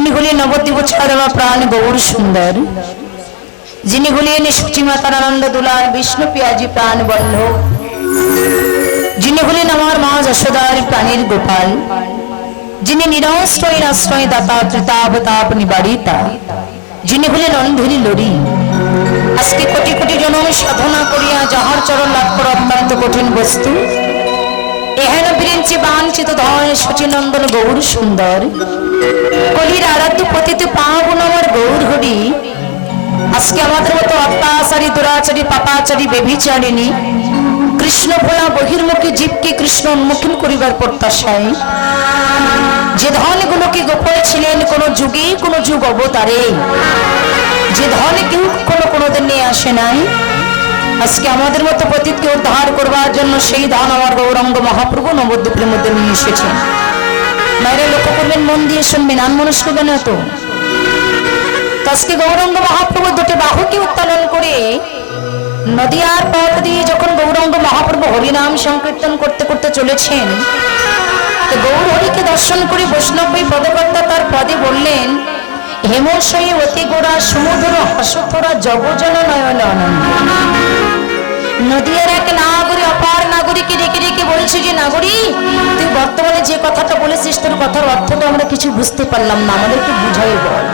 যিনি হলেন নবদ্বীপ ছাড়া প্রাণ গৌর সুন্দর, যিনি হলেন সূচি মাতার আনন্দ দুলাল বিষ্ণু পিয়াজি প্রাণ বল্লভ, যিনি হলেন আমার মা যশোদার প্রাণীর গোপাল, যিনি নিরাশ্রয় আশ্রয় দাতা ত্রিতাবতাপ নিবারিতা, যিনি হলেন অন্ধেরি লড়ি। আজকে কোটি কোটি জনম সাধনা করিয়া যাহার চরণ লাভ করা অত্যন্ত কঠিন বস্তু, এহেন বিরিঞ্চি বাঞ্ছিত ধয় শচীনন্দন গৌর সুন্দর, কলির আরাধ্য পতিত পাবন আমার গৌর হরি। আজকে আমাদের মতো অত্যাচারী দুরাচারী পাপাচারী বেভিচারিণী কৃষ্ণ ভোলা বহির্মুখী জীবকে কৃষ্ণ উন্মুখীন করিবার প্রত্যাশায় যে ধনগুলোকে গোপনে ছিলেন কোন যুগে কোন যুগ অবতারে, যে ধন কেউ কোনোদিন নিয়ে আসে নাই, আজকে আমাদের মতো পতিতকে উদ্ধার করবার জন্য সেই ধন আমার গৌরাঙ্গ মহাপ্রভু নবদ্বীপের মধ্যে নিয়ে এসেছেন। বাইরে লক্ষ্য করবেন, মন দিয়ে শুনবেন, আনমনস্ক কেন তো। আজকে গৌরাঙ্গ মহাপ্রভু দুটি বাহুকে উত্তোলন করে নদিয়ার পথ দিয়ে যখন গৌরাঙ্গ মহাপ্রভু হরিনাম সংকীর্তন করতে করতে চলেছেন, তো গৌর হরিকে দর্শন করে বৈষ্ণবী পদকর্তা তার পদে বললেন, হেমশয়ী অতি গোড়া সমুদ্র হাসথরা জগজন নয়ন আনন্দ। নদিয়ার এক নাগরী অপার নাগরীকে ডেকে ডেকে বলছে যে, নাগরী তুই বর্তমানে যে কথাটা বলেছিস তোর কথার অর্থটা আমরা কিছু বুঝতে পারলাম না, আমাদের একটু বুঝাই বল।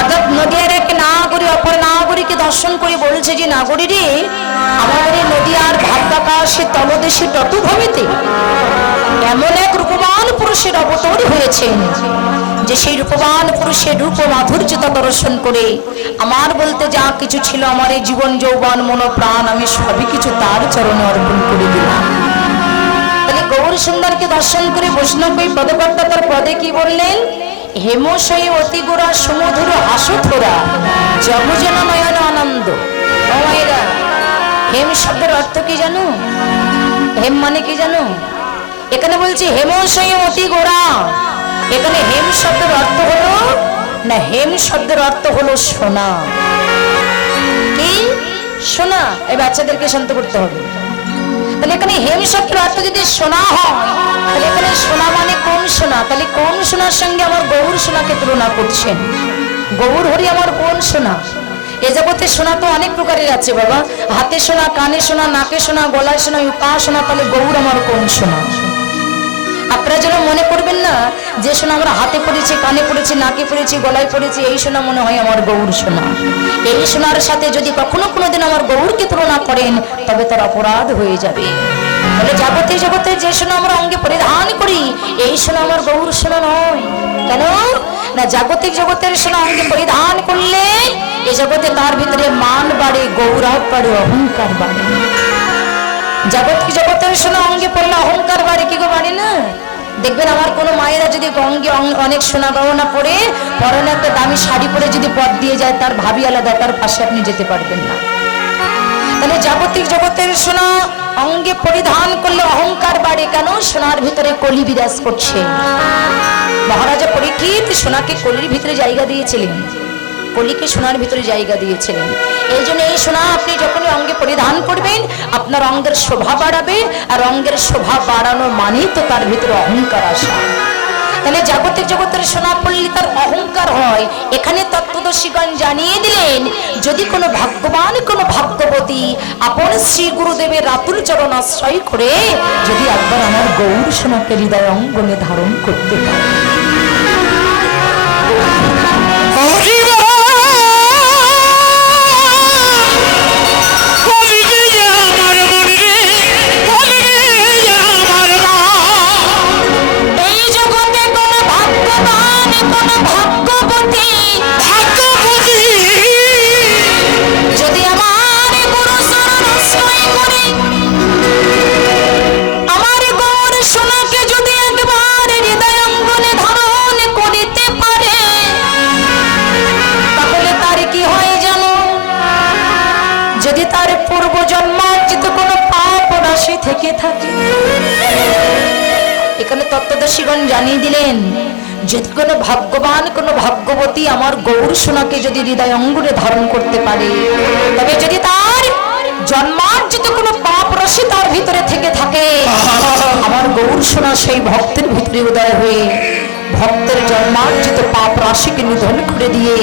অর্থাৎ নদিয়ার এক নাগরী অপর নাগরীকে দর্শন করে বলছে যে, নাগরী রে, আমাদের এই নদিয়ার ভাগ্যাকাশে তলদেশে তটভূমিতে এমন এক রূপবান পুরুষের অবতার হয়েছেন যে সেই রূপবান পুরুষের রূপ মাধুর্যতা দর্শন করে আমার বলতে যা কিছু ছিল, আমার এই জীবন যৌবন মন প্রাণ আমি সবই কিছু তার চরণে অর্পণ করে দিলাম। তাহলে গৌর সুন্দরকে দর্শন করে বৈষ্ণবী পদকর্তা তার পদে কি বললেন, হেমশয়ী অতি গোড়া সমুধুর হাসথরা জগজন নয়ন আনন্দ। ও মায়েরা, হেম শব্দের অর্থ কি জানো? হেম মানে কি জানো? এখানে বলছি হেমশয়ী অতি গোড়া, এখানে হেম শব্দের অর্থ হলো না, হেম শব্দের অর্থ হলো সোনা। কি সোনা? এই বাচ্চাদেরকে শান্ত করতে হবে। তাহলে এখানে হেম শব্দের অর্থ যদি সোনা হয়, তাহলে এখানে সোনা মানে কোন সোনা? তাহলে কোন সোনার সঙ্গে আমার গৌর সোনাকে তুলনা করছেন? গৌর হরি আমার কোন সোনা? এ জগতে সোনা তো অনেক প্রকারের আছে বাবা, হাতে সোনা, কানে সোনা, নাকে সোনা, গলায় সোনা, পা সোনা, তাহলে গৌর আমার কোন সোনা? আপনারা যেন মনে করবেন না যে সোনা আমরা হাতে পড়েছি, কানে পড়েছি, নাকে পড়েছি, গলায় পড়েছি, এই সোনা মনে হয় আমার গৌর সোনা। এই সোনার সাথে যদি কখনো কোনোদিন আমার গৌরকে তুলনা করেন তবে তার অপরাধ হয়ে যাবে। তাহলে জগতে জগতে যে সোনা আমরা অঙ্গে পরিধান করি এই সোনা আমার গৌর সোনা নয়। কেন না, জাগতিক জগতের সোনা অঙ্গে পরিধান করলে এ জগতে তার ভিতরে মান বাড়ে, গৌরব বাড়ে, অহংকার বাড়ে। জাগতিক জগতের সোনা অঙ্গে পড়লে অহংকার বাড়ে, কি গো বাড়ে না? দেখবেন আমার কোনো মায়েরা যদি অঙ্গে অনেক সোনা গহনা পরে, পরনে একটা দামি শাড়ি পরে যদি পথ দিয়ে যায়, তার ভাবি আলাদা, তার পাশে আপনি যেতে পারবেন না। তাহলে জাগতিক জগতের সোনা অঙ্গে পরিধান করলে অহংকার বাড়ে। কেন? সোনার ভিতরে কলি বিরাজ করছে। মহারাজা পরীক্ষিত সোনাকে কলির ভিতরে জায়গা দিয়েছিলেন, কলিকে সোনার ভিতরে জায়গা দিয়েছিলেন। এই জন্য এই সোনা আপনি যখনই অঙ্গে পরিধান করবেন আপনার অঙ্গের শোভা বাড়াবে, আর অঙ্গের শোভা বাড়ানো মানেই তো তার ভিতরে অহংকার আসা। তাহলে জাগতিক জগতের সোনা পড়লে তার অহংকার হয়। এখানে তত্ত্বদর্শীগণ জানিয়ে দিলেন, যদি কোনো ভাগ্যবান কোনো ভাগ্যবতী আপন শ্রী গুরুদেবের রাতুল চরণ আশ্রয় করে যদি একবার আমার গৌর সোনাকে হৃদয় অঙ্গনে ধারণ করতে পারে, থেকে থাকে। এখানে তত্ত্বদর্শীগণ জানিয়ে দিলেন, যদি কোনো ভাগ্যবান কোনো ভাগ্যবতী আমার গৌর সোনাকে যদি হৃদয় অঙ্গনে ধারণ করতে পারে, তবে যদি তার জন্মার্জিত কোনো পাপ রাশি তার ভিতরে থেকে থাকে, আমার গৌর সোনা সেই ভক্তের ভিতরে উদয় হয়ে ভক্তের জন্মার্জিত পাপ রাশিকে নিধন করে দিয়ে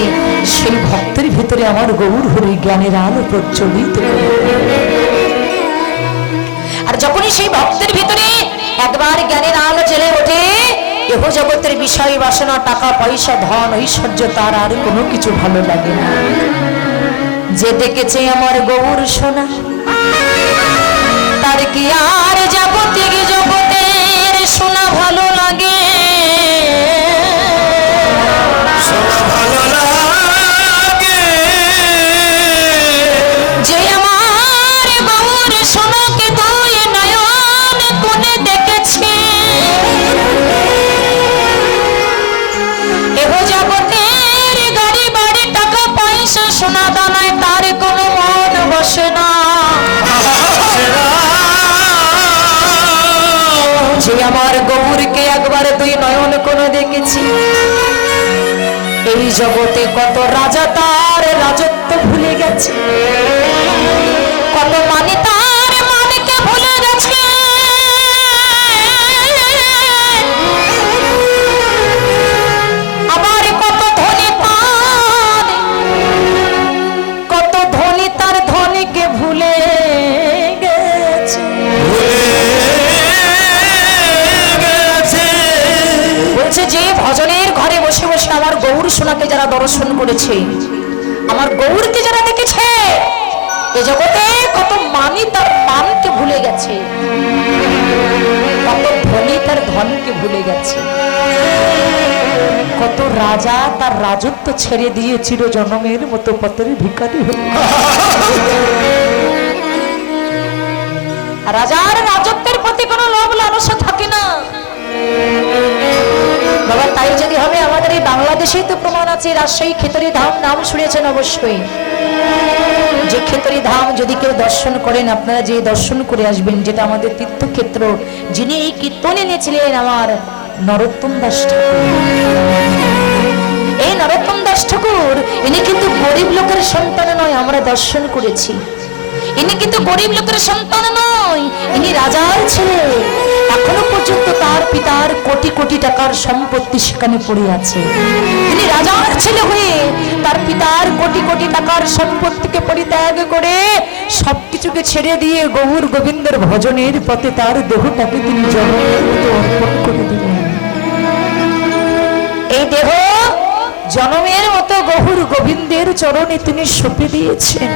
সেই ভক্তের ভিতরে আমার গৌর হরি জ্ঞানের আলো প্রজ্বলিত করে। আর যখনই সেই ভক্তের ভিতরে একবার জ্ঞানের আলো জ্বলে ওঠে, এহ জগতের বিষয় বাসনা, টাকা পয়সা, ধন ঐশ্বর্য তার আর কোনো কিছু ভালো লাগে না। যে দেখেছে আমার গৌর সোনা, তার কি আর জাগতিক জগতের সোনা ভালো লাগে? যে আমার গৌর সোনাকে দুই নয়ন কোণে দেখেছে, এহ জগতের গাড়ি বাড়ি টাকা পয়সা সোনা দানায় তার কোনো মন বসে না। যে আমার গৌরকে একবার দুই নয়ন কোণে দেখেছি, এই জগতে কত রাজা তার রাজত্ব ভুলে গেছে, কত মানি তার মানিকে ভুলে গেছে, আবার কত ধনী তার, কত ধনী তার ধনীকে ভুলে গেছে। বলছে যে ভজনের ঘরে বসে বসে আমার গৌর সোনাকে যারা দর্শন করেছে, আমার গৌরকে যারা দেখেছে, এ জগতে কত মানি তার মানকে ভুলে গেছে, কত ধনী তার ধনকে ভুলে গেছে, কত রাজা তার রাজত্ব ছেড়ে দিয়ে চিরজন্মের মতো পথের ভিখারি হয়ে। রাজার রাজত্বের প্রতি কোনো লোভ লালসা থাকে না বাবা। তাই যদি হবে, আমাদের এই বাংলাদেশেই তো প্রমাণ আছে। রাজশাহী খেতড়ি ধাম নাম শুনেছেন অবশ্যই। যে খেতড়ি ধাম যদি কেউ দর্শন করেন, আপনারা যে দর্শন করে আসবেন, যেটা আমাদের তীর্থক্ষেত্র, যিনি এই কীর্তন এনেছিলেন আমার নরোত্তম দাস ঠাকুর। এই নরোত্তম দাস ঠাকুর ইনি কিন্তু গরিব লোকের সন্তান নয়, আমরা দর্শন করেছি। ইনি কিন্তু গরিব লোকের সন্তান নয়, ইনি রাজার ছেলে। এখনো পর্যন্ত তার পিতার কোটি কোটি টাকার সম্পত্তি সেখানে পড়ে আছে। তিনি রাজার ছেলে হয়ে তার পিতার কোটি কোটি টাকার সম্পত্তিকে পরিত্যাগ করে সবকিছুকে ছেড়ে দিয়ে গৌর গোবিন্দের ভজনের পথে তার দেহটাকে তিনি জনমের মতো অর্পণ করে দিলেন। এই দেহ জনমের মতো গৌর গোবিন্দের চরণে তিনি সঁপে দিয়েছেন।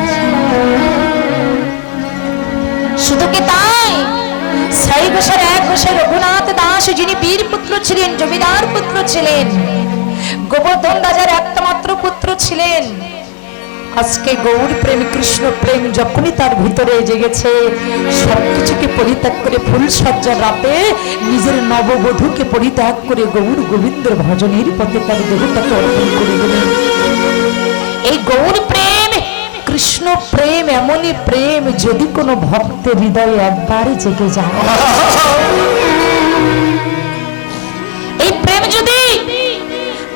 শুধু কি তাই, সেই বছর এক বছর রঘুনাথ দাস, যিনি বীর পুত্র ছিলেন, জমিদার পুত্র ছিলেন, গোবর্ধন রাজার একমাত্র পুত্র ছিলেন, আজকে গৌর প্রেম, কৃষ্ণ প্রেম যখনই তার ভিতরে জেগেছে, সবকিছুকে পরিত্যাগ করে ফুল সজ্জার রাতে নিজের নববধূকে পরিত্যাগ করে গৌর গোবিন্দের ভজনের পথে তার দেহটাকে অর্পণ করে দিলেন। এই গৌর প্রেম, কৃষ্ণ প্রেম এমনই প্রেম, যদি কোনো ভক্তের হৃদয়ে একবারে জেগে যায়, এই প্রেম যদি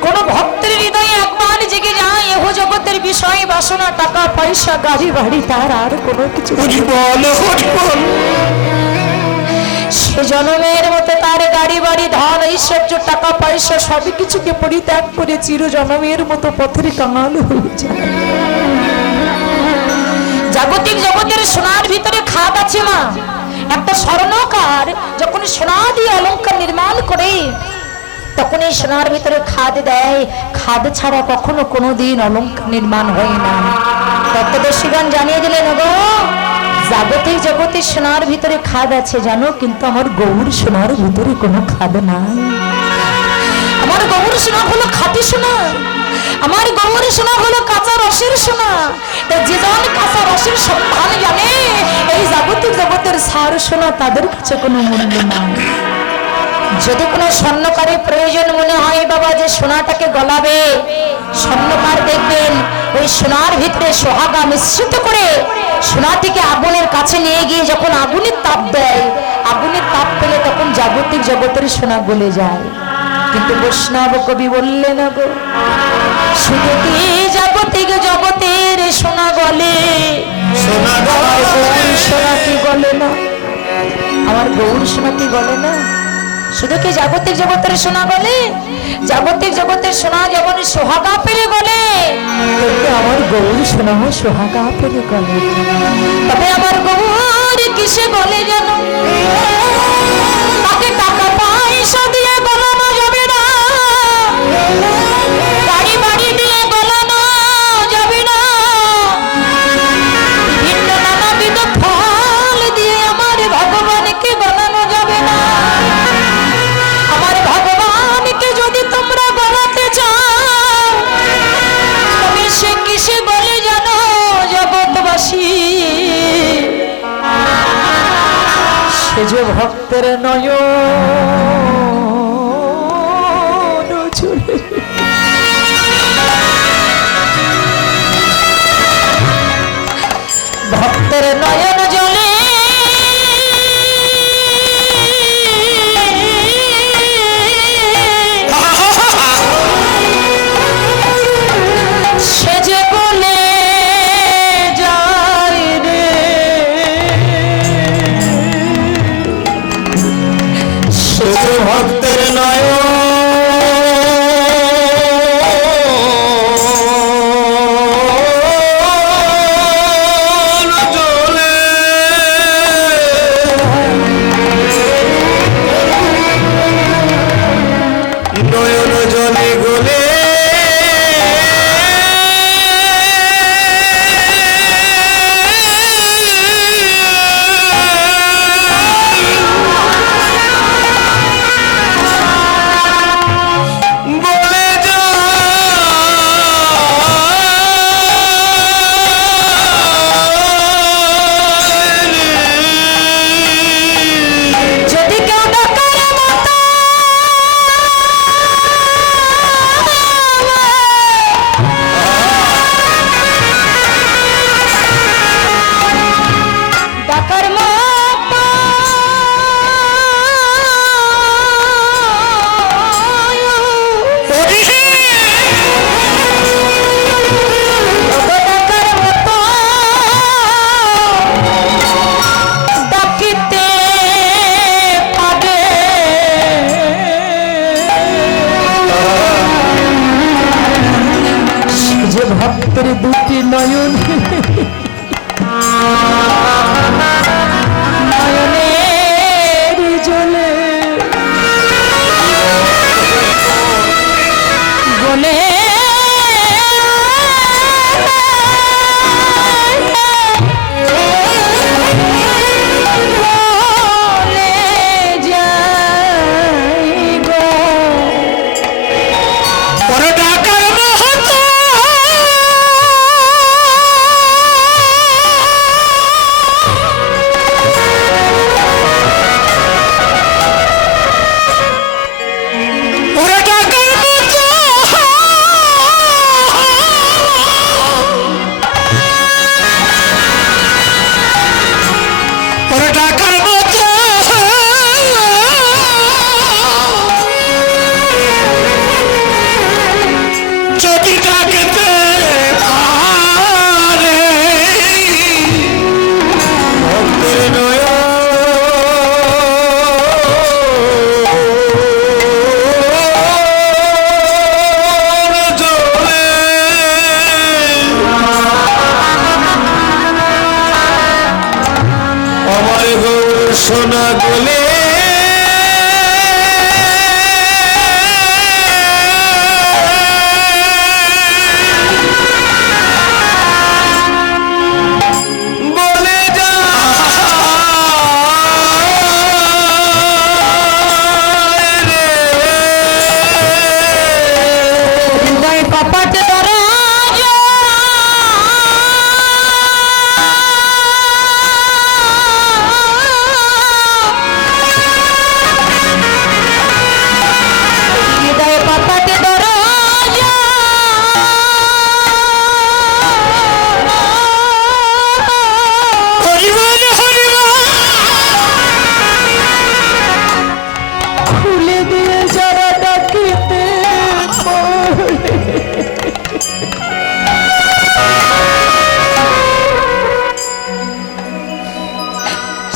কোনো ভক্তের হৃদয়ে একবার জেগে যায়, এহ জগতের বিষয় বাসনা, টাকা পয়সা, গাড়ি বাড়ি তার আর কোনো কিছু, সে জনমের মতো তার গাড়ি বাড়ি, ধন ঐশ্বর্য, টাকা পয়সা সবই কিছুকে পরিত্যাগ করে চির জনমের মতো পথের কাঙাল হয়ে যায়। জাগতিক জগতের সোনার ভিতরে খাদ আছে মা। একটা স্বর্ণকার যখন সোনা দিয়ে অলংকার নির্মাণ করে, তখন এই সোনার ভিতরে খাদ দেয়। খাদ ছাড়া কখনো কোনোদিন অলংকার নির্মাণ হয় না। তত্ত্বদর্শীগণ জানিয়ে দিলেন, গো জাগতিক জগতের সোনার ভিতরে খাদ আছে জানো, কিন্তু আমার গৌর সোনার ভিতরে কোনো খাদ নাই। আমার গৌর সোনা হলো খাঁটি সোনা, আমার গৌর সোনা হলো কাঁচা রসের সোনা। যে জন কাঁচা রসের সন্ধান জানে, এই জাগতিক জগতের সার সোনা তাদের কাছে কোনো মূল্য নাই। যদি কোনো স্বর্ণকারের প্রয়োজন মনে হয় বাবা, যে সোনাটাকে গলাবে, স্বর্ণকার দেখবেন ওই সোনার ভিতরে সোহাগা মিশ্রিত করে সোনাটিকে আগুনের কাছে নিয়ে গিয়ে যখন আগুনের তাপ দেয়, আগুনের তাপ পেলে তখন জাগতিক জগতের সোনা গলে যায়। কিন্তু বৈষ্ণব কবি বললেন, গো শুধু কি জাগতিক জগতের সোনা গলে, আমার গৌর সোনা কি গলে না? আমার গৌর সোনা কি গলে না? শুধু কি জাগতিক জগতের সোনা বলে? জাগতিক জগতের সোনা যেমন সোহাগা পেলে বলে, আমার গৌরী সোনা সোহাগা পেলে গলে। তবে আমার গৌরী কিসে বলে জানো? তাকে টাকা পয়সা দিয়ে গলানো যাবে না, গাড়ি বাড়ি দিয়ে গলানো যাবে না, বিভিন্ন নানাবিধ ফল দিয়ে আমার ভগবানকে গলানো যাবে না। আমার ভগবানকে যদি তোমরা গলাতে চাও, তবে সে কিসে বলে জানো জগৎবাসী? সে যে ভক্তের নয়ন জলে, ভক্তের নয়ন জলে সে যে বলে যায় রে, সে যে ভক্তের নয়ন ভক্তের দুটি নয়ন নয়নের জলে বলে সোনা গলে বলে যা হৃদয় কপাট ধরা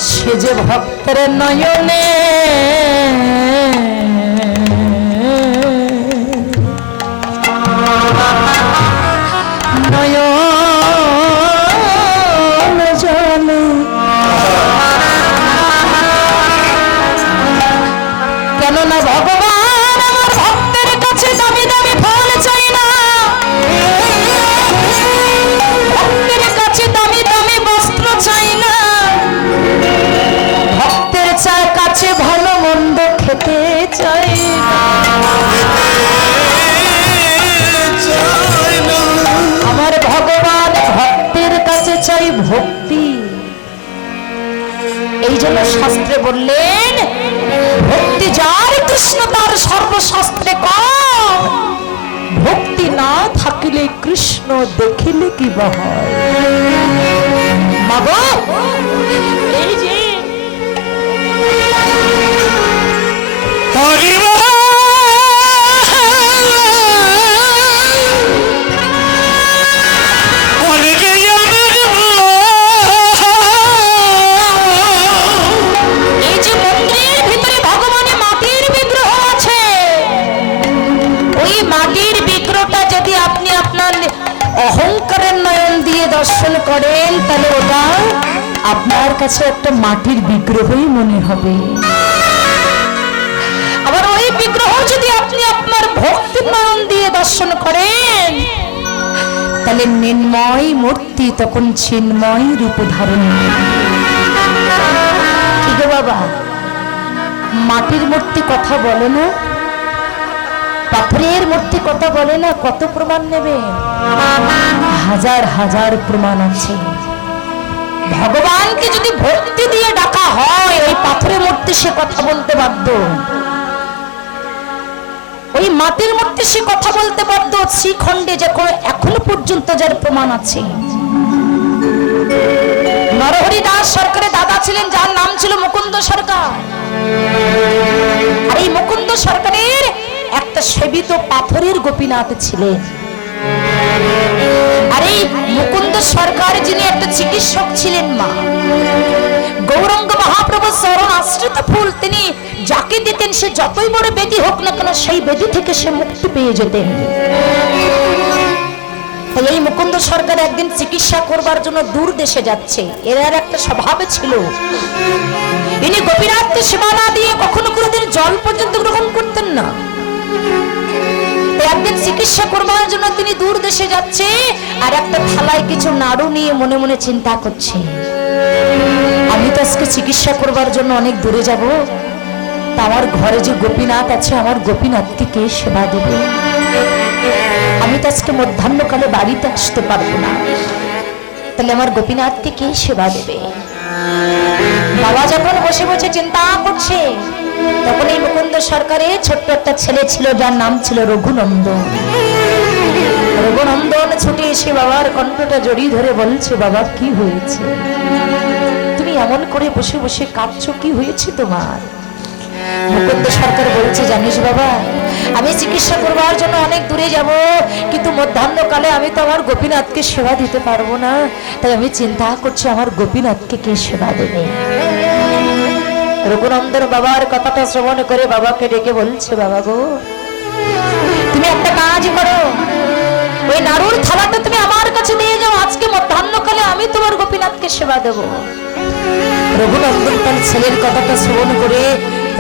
সে যে ভক্তের নয়নে চাই ভক্তি। এই জন্য শাস্ত্রে বললেন, ভক্তি যার কৃষ্ণ তার সর্বশাস্ত্রে কম, ভক্তি না থাকিলে কৃষ্ণ দেখিলে কি বা হয়। মাগো এই যে অহংকারের নয়ন দিয়ে দর্শন করেন, তাহলে ওটা আপনার কাছে একটা মাটির বিগ্রহই মনে হবে। আবার ওই বিগ্রহ যদি আপনি আপনার ভক্তির নয়ন দিয়ে দর্শন করেন, তাহলে নির্ময় মূর্তি তখন চিন্ময় রূপ ধারণ করে। কি গো বাবা, মাটির মূর্তি কথা বলে না, পাথরের মূর্তি কথা বলে না, কত প্রমাণ নেবে? হাজার হাজার প্রমাণ আছে। ভগবানকে যদি ভক্তি দিয়ে ডাকা হয়, ওই পাথরের মূর্তি সে কথা বলতে বাধ্য, ওই মাটির মূর্তি সে কথা বলতে বাধ্য। শ্রীখণ্ডে যখন এখনো পর্যন্ত যার প্রমাণ আছে। নরহরি দাস সরকারের দাদা ছিলেন, যার নাম ছিল মুকুন্দ সরকার। আর এই মুকুন্দ সরকারের একটা সেবিত পাথরের গোপীনাথ ছিলেন। আর এই মুকুন্দ সরকার যিনি একটা চিকিৎসক ছিলেন, মা গৌরাঙ্গ মহাপ্রভু চরণ আশ্রিত ফুল তিনি যাকে দিতেন, সে যতই বড় ব্যাধি হোক না কেন সেই ব্যাধি থেকে সে মুক্তি পেয়ে যেতেন। এই মুকুন্দ সরকার একদিন চিকিৎসা করবার জন্য দূর দেশে যাচ্ছে। এর একটা স্বভাব ছিল, ইনি গোপীনাথকে সেবা না দিয়ে কখনো কোনোদিন জল পর্যন্ত গ্রহণ করতেন না। একদিন চিকিৎসা করবার জন্য তিনি দূর দেশে যাচ্ছে, আর একটা থালায় কিছু নাড়ু নিয়ে মনে মনে চিন্তা করছে, আমি তো আজকে চিকিৎসা করবার জন্য অনেক দূরে যাব, তা আমার ঘরে যে গোপীনাথ আছে, আমার গোপীনাথকে কে সেবা দেবে? আমি তো আজকে মধ্যাহ্নকালে বাড়িতে আসতে পারবো না, তাহলে আমার গোপীনাথকে কে সেবা দেবে? বাবা যখন বসে বসে চিন্তা করছে, তখন এই মুকুন্দ সরকারের ছোট্ট একটা ছেলে ছিল, যার নাম ছিল রঘুনন্দন। রঘুনন্দন ছুটে এসে বাবার কণ্ঠটা জড়িয়ে ধরে বলছে, বাবা কি হয়েছে? তুমি এমন করে বসে বসে কাঁদছো, কি হয়েছে তোমার? মুকুন্দ সরকার বলছে, জানিস বাবা, আমি চিকিৎসা করবার জন্য অনেক দূরে যাব, কিন্তু মধ্যাহ্নকালে আমি তো আমার গোপীনাথকে সেবা দিতে পারবো না, তাই আমি চিন্তা করছি আমার গোপীনাথকে কে সেবা দেবে। রঘুনন্দন বাবার কথাটা শ্রবণ করে বাবাকে ডেকে বলছে, বাবা গো, তুমি একটা কাজ করো, ওই নাড়ুর থালাটা তুমি আমার কাছে দিয়ে যাও, আজকে মধ্যাহ্নকালে আমি তোমার গোপীনাথকে সেবা দেব। রঘুনন্দন তার ছেলের কথাটা শ্রবণ করে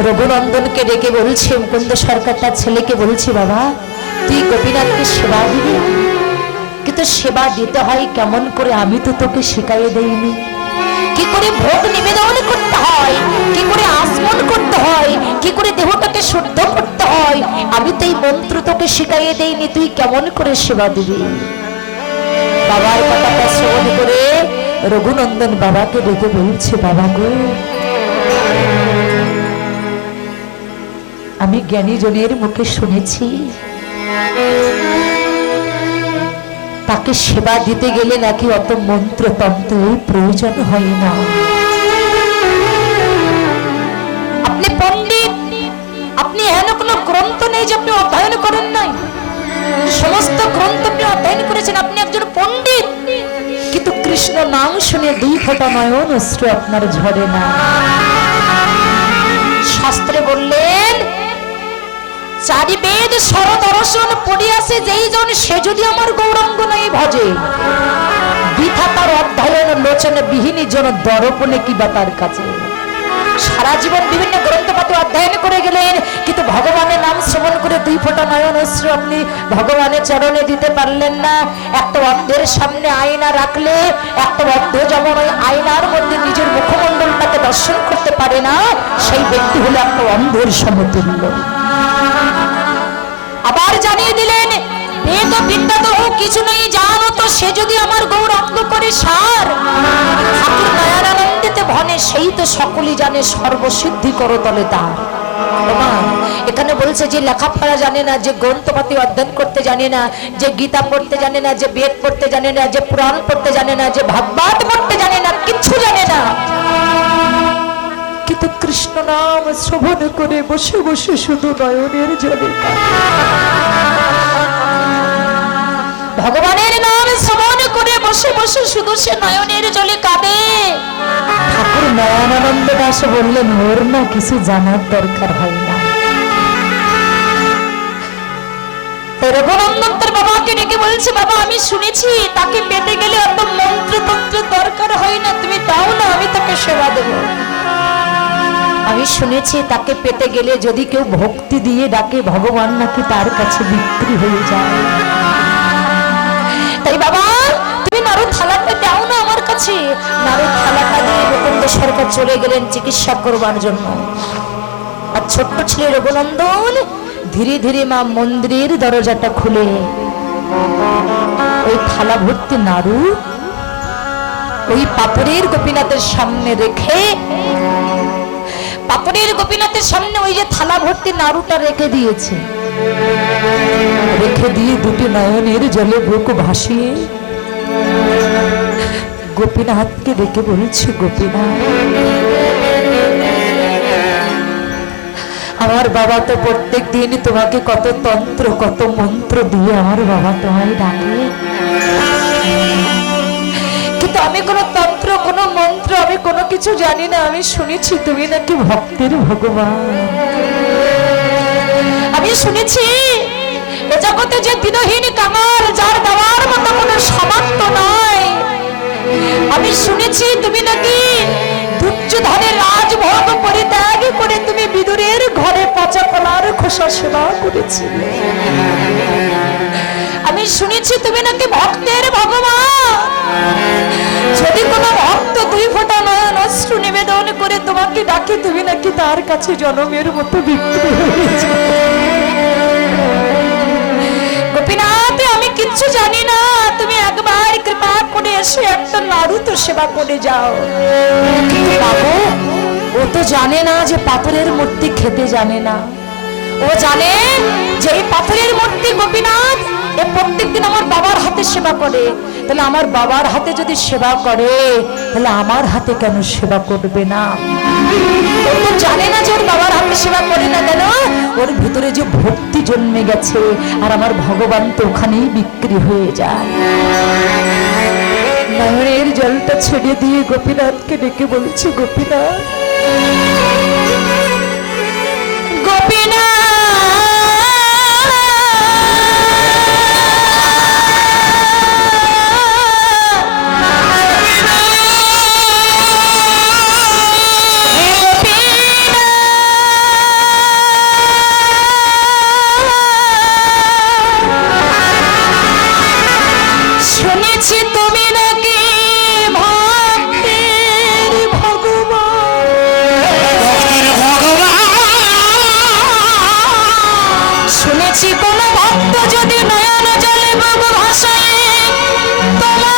রঘুনন্দনকে ডেকে বলছে, মুকুন্দ সরকার তার ছেলেকে বলছে, বাবা তুই গোপীনাথকে সেবা দিবি, কিন্তু সেবা দিতে হয় কেমন করে আমি তো তোকে শিখাইয়ে দেইনি। কি করে ভোগ নিবেদন করতে হয়, কি করে আসমন করতে হয়, কি করে দেহটাকে শুদ্ধ করতে হয়, আমি তো এই মন্ত্র তোকে শিখাইয়ে দেইনি, তুই কেমন করে সেবা দিবি? বাবার কথাটা শ্রবণ করে রঘুনন্দন বাবাকে ডেকে বলছে, বাবা গো, আমি জ্ঞানী জনের মুখে শুনেছি তাকে সেবা দিতে গেলে নাকি অত মন্ত্রতন্ত্রের প্রয়োজন হয় না। আপনি পণ্ডিত, আপনি এমন কোনো গ্রন্থ নেই যে আপনি অধ্যয়ন করেন নাই, সমস্ত গ্রন্থ আপনি অধ্যয়ন করেছেন, আপনি একজন পণ্ডিত, কিন্তু কৃষ্ণ নাম শুনে দুই ফোঁটা নয়ন অশ্রু আপনার ঝরে না। শাস্ত্রে বললেন, চারি বেদ সরদর্শন পড়িয়াছে যেই জন, সে যদি আমার গৌরাঙ্গ নাই ভজে, বৃথা তার অধ্যয়ন লোচনে বিহীনী জন দর্পণে কিবা তার কাছে। সারা জীবন বিভিন্ন গ্রন্থপাতি অধ্যয়ন করে গেলেন, কিন্তু ভগবানের নাম শ্রবণ করে দুই ফোঁটা নয়ন অশ্রু আপনি ভগবানের চরণে দিতে পারলেন না। একটা অন্ধের সামনে আয়না রাখলে একটা অন্ধ যেমন ওই আয়নার মধ্যে নিজের মুখমণ্ডলটাকে দর্শন করতে পারে না, সেই ব্যক্তি হলো একটা অন্ধের সমতুল্য। আবার জানিয়ে দিলেন, বেদ বিদ্যা তো কিছু নেই, জানো তো সে যদি আমার গৌরাঙ্গ করে সার, ঠাকুর নয়নানন্দিতে ভনে সেই তো সকলেই জানে সর্বসিদ্ধি করতলে তার। এখানে বলছে যে লেখাপড়া জানে না, যে গ্রন্থপাতি অধ্যয়ন করতে জানে না, যে গীতা পড়তে জানে না, যে বেদ পড়তে জানে না, যে পুরাণ পড়তে জানে না, যে ভাগবত পড়তে জানে না, কিচ্ছু জানে না, কিন্তু কৃষ্ণ নাম শ্রবণ করে বসে বসে শুধু নয়নের জলে ভগবানের নাম শ্রবণ করে বসে বসে শুধু সে নয়নের জলে কাঁদে। ঠাকুর নয়নানন্দ দাস বললেন, ওর না কিছু জানার দরকার হয় না। রঘুনন্দন তার বাবাকে ডেকে বলছে, বাবা আমি শুনেছি তাকে পেতে গেলে অত মন্ত্র তন্ত্র দরকার হয় না, তুমি দাও না আমি তাকে সেবা দেব। আমি শুনেছি তাকে পেতে গেলে যদি কেউ ভক্তি দিয়ে ডাকে ভগবান নাকি তার কাছে বিক্রি হয়ে যায়। তাই বাবা তুমি নাড়ু থালাটা দাও না আমার কাছে। নাড়ু থালাটা দিয়ে মুকুন্দ সরকার চলে গেলেন চিকিৎসা করবার জন্য। আর ছোট্ট ছেলে রঘুনন্দন ধীরে ধীরে মা মন্দিরের দরজাটা খুলে ওই থালা ভর্তি নাড়ু ওই পাপড়ের গোপীনাথের সামনে রেখে, পাপড়ের গোপীনাথের সামনে ওই যে থালা ভর্তি নাড়ুটা রেখে দিয়েছে, রেখে দিয়ে দুটি নয়নের জলে বুক ভাসিয়ে গোপীনাথকে ডেকে বলছে, গোপীনাথ আমার বাবা তো প্রত্যেক দিন তোমাকে কত তন্ত্র কত মন্ত্র দিয়ে আমার বাবা তোমায় ডাকে, কিন্তু আমি কোনো তন্ত্র কোনো মন্ত্র আমি কোনো কিছু জানি না। আমি শুনেছি তুমি নাকি ভক্তের ভগবান। আমি শুনেছি এ জগতে যে দিনহীন কাঙাল যার দেওয়ার মতো কোনো সামর্থ্য নাই। আমি শুনেছি তুমি নাকি দুর্যোধনের রাজভোগ পরিত্যাগ করে তুমি বিদুরের ঘরে পচা কলার খোসা সেবা করেছিলে। আমি শুনেছি তুমি নাকি ভক্তের ভগবান। যদি কোনো ভক্ত দুই ফোঁটা নয়ন অশ্রু নিবেদন করে তোমাকে ডাকে তুমি নাকি তার কাছে জনমের মতো বিক্রি হয়েছে। গোপীনাথ আমি কিচ্ছু জানি না, তুমি একবার কৃপা করে এসে একটা নাড়ু তো সেবা করে যাও। বাবু ও তো জানে না যে পাথরের মূর্তি খেতে জানে না। ও জানে যে এই পাথরের মূর্তি গোপীনাথ এ প্রত্যেকদিন আমার বাবার হাতে সেবা করে। তাহলে আমার বাবার হাতে যদি সেবা করে তাহলে আমার হাতে কেন সেবা করবে না? ও তো জানে না যে ওর বাবার হাতে সেবা করে না, কেন ওর ভিতরে যে ভক্তি জন্মে গেছে আর আমার ভগবান তো ওখানেই বিক্রি হয়ে যায়। নয়নের জলটা ছেড়ে দিয়ে গোপীনাথকে ডেকে বলছে, গোপীনাথ গোপীনাথ শুনেছি তুমি নাকি ভক্তের ভগবান। শুনেছি কোন ভক্ত যদি নয়ন জলে বুক ভাসায় তোমায়